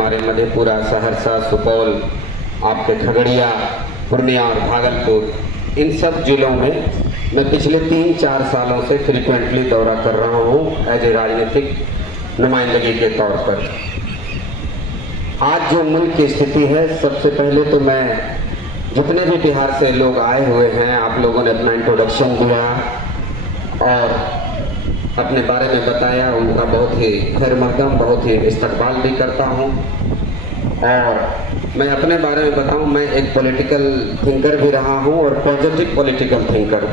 हमारे मधेपुरा, सहरसा, सुपौल, आपके खगड़िया, पूर्णिया और भागलपुर, इन सब जिलों में मैं पिछले 3-4 सालों से फ्रिक्वेंटली दौरा कर रहा हूँ एज ए राजनीतिक नुमाइंदगी के तौर पर। आज जो मुल्क की स्थिति है, सबसे पहले तो मैं जितने भी बिहार से लोग आए हुए हैं, आप लोगों ने अपना इंट्रोडक्शन दिया और अपने बारे में बताया, उनका बहुत ही खैर मकदम, बहुत ही इस्तकबाल भी करता हूँ। और मैं अपने बारे में बताऊँ, मैं एक पॉलिटिकल थिंकर भी रहा हूँ और पॉजिटिव पॉलिटिकल थिंकर।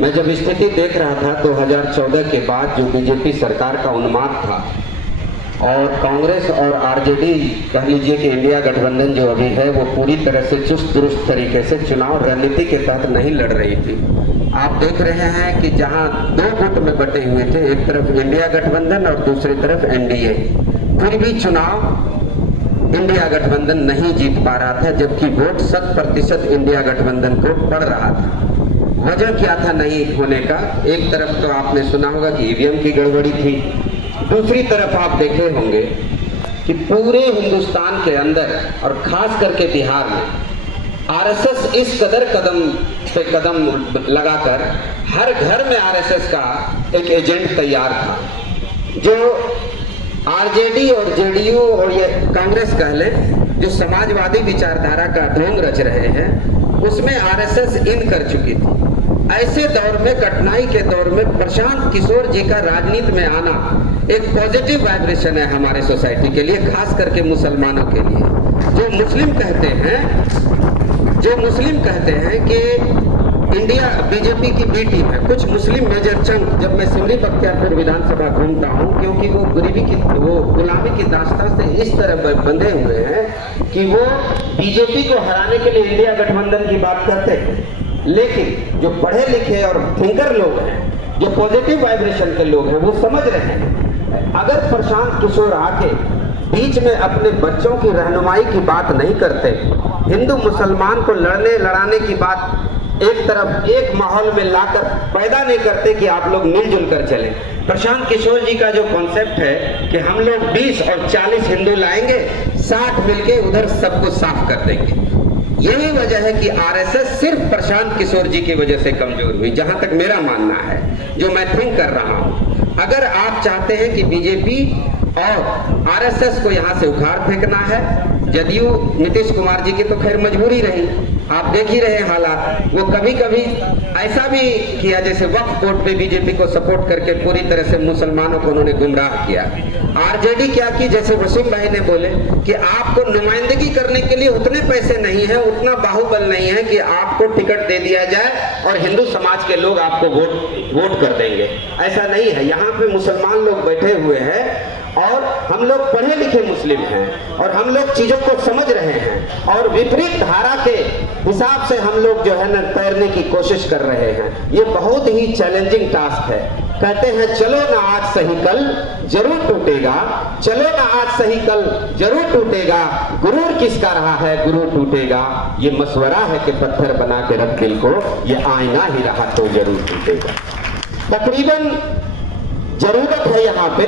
मैं जब स्थिति देख रहा था 2014 के बाद जो बीजेपी सरकार का उन्माद था और कांग्रेस और आरजेडी, कह लीजिए कि इंडिया गठबंधन जो अभी है वो पूरी तरह से चुस्त दुरुस्त तरीके से चुनाव रणनीति के तहत नहीं लड़ रही थी। आप देख रहे हैं कि जहां 2 गुट में बटे हुए थे, एक तरफ इंडिया गठबंधन और दूसरी तरफ एनडीए, फिर भी चुनाव इंडिया गठबंधन नहीं जीत पा रहा था, जबकि वोट 100% इंडिया गठबंधन को पड़ रहा था। वजह क्या था नहीं होने का? एक तरफ तो आपने सुना होगा कि ईवीएम की गड़बड़ी थी, दूसरी तरफ आप देखे होंगे कि पूरे हिंदुस्तान के अंदर और खास करके बिहार में आरएसएस इस कदर कदम पे कदम लगाकर हर घर में आरएसएस का एक एजेंट तैयार था। जो आरजेडी और जेडीयू और ये कांग्रेस कह ले, जो समाजवादी विचारधारा का ढोंग रच रहे हैं, उसमें आरएसएस इन कर चुकी थी। ऐसे दौर में, कठिनाई के दौर में प्रशांत किशोर जी का राजनीति में आना एक पॉजिटिव वाइब्रेशन है हमारे सोसाइटी के लिए, खास करके मुसलमानों के लिए। जो मुस्लिम कहते हैं कि इंडिया बीजेपी की बी टीम है, कुछ मुस्लिम मेजर चंक, जब मैं सिमरी बख्तियारपुर विधानसभा घूमता हूँ, क्योंकि वो गुलामी की दास्तां से इस तरह बंधे हुए हैं कि वो बीजेपी को हराने के लिए इंडिया गठबंधन की बात करते हैं। लेकिन जो पढ़े लिखे और थिंकर लोग हैं, जो पॉजिटिव वाइब्रेशन के लोग हैं, वो समझ रहे हैं अगर प्रशांत किशोर आके बीच में अपने बच्चों की रहनुमाई की बात नहीं करते, हिंदू मुसलमान को लड़ाने की बात एक तरफ एक माहौल में लाकर पैदा नहीं करते कि आप लोग मिलजुल कर चलें। प्रशांत किशोर जी का जो कॉन्सेप्ट है कि हम लोग 20 और 40 हिंदू लाएंगे, 60 मिलके उधर सबको साफ कर देंगे, यही वजह है कि आरएसएस सिर्फ प्रशांत किशोर जी की वजह से कमजोर हुई, जहां तक मेरा मानना है, जो मैं थिंक कर रहा हूं। अगर आप चाहते हैं कि बीजेपी और आरएसएस को यहां से उखाड़ फेंकना है, जदयू नीतीश कुमार जी की तो खैर मजबूरी रही, आप देख ही रहे हालात। वो कभी कभी ऐसा भी किया जैसे वक्फ बोर्ड पे बीजेपी को सपोर्ट करके पूरी तरह से मुसलमानों को उन्होंने गुमराह किया। आरजेडी क्या की, जैसे वसीम भाई ने बोले कि आपको नुमाइंदगी करने के लिए उतने पैसे नहीं है, उतना बाहुबल नहीं है कि आपको टिकट दे दिया जाए और हिंदू समाज के लोग आपको वोट कर देंगे। ऐसा नहीं है। यहाँ पे मुसलमान लोग बैठे हुए हैं और हम लोग पढ़े लिखे मुस्लिम हैं और हम लोग चीजों को समझ रहे हैं और विपरीत धारा के हिसाब से हम लोग जो है ना तैरने की कोशिश कर रहे हैं। ये बहुत ही चैलेंजिंग टास्क है। कहते हैं चलो ना आज सही कल जरूर टूटेगा, चलो ना आज सही कल जरूर टूटेगा, गुरूर किसका रहा है गुरूर टूटेगा, ये मशवरा है कि पत्थर बना के रख दिल को, ये आईना ही रहा तो जरूर टूटेगा। तकरीबन जरूरत है यहाँ पे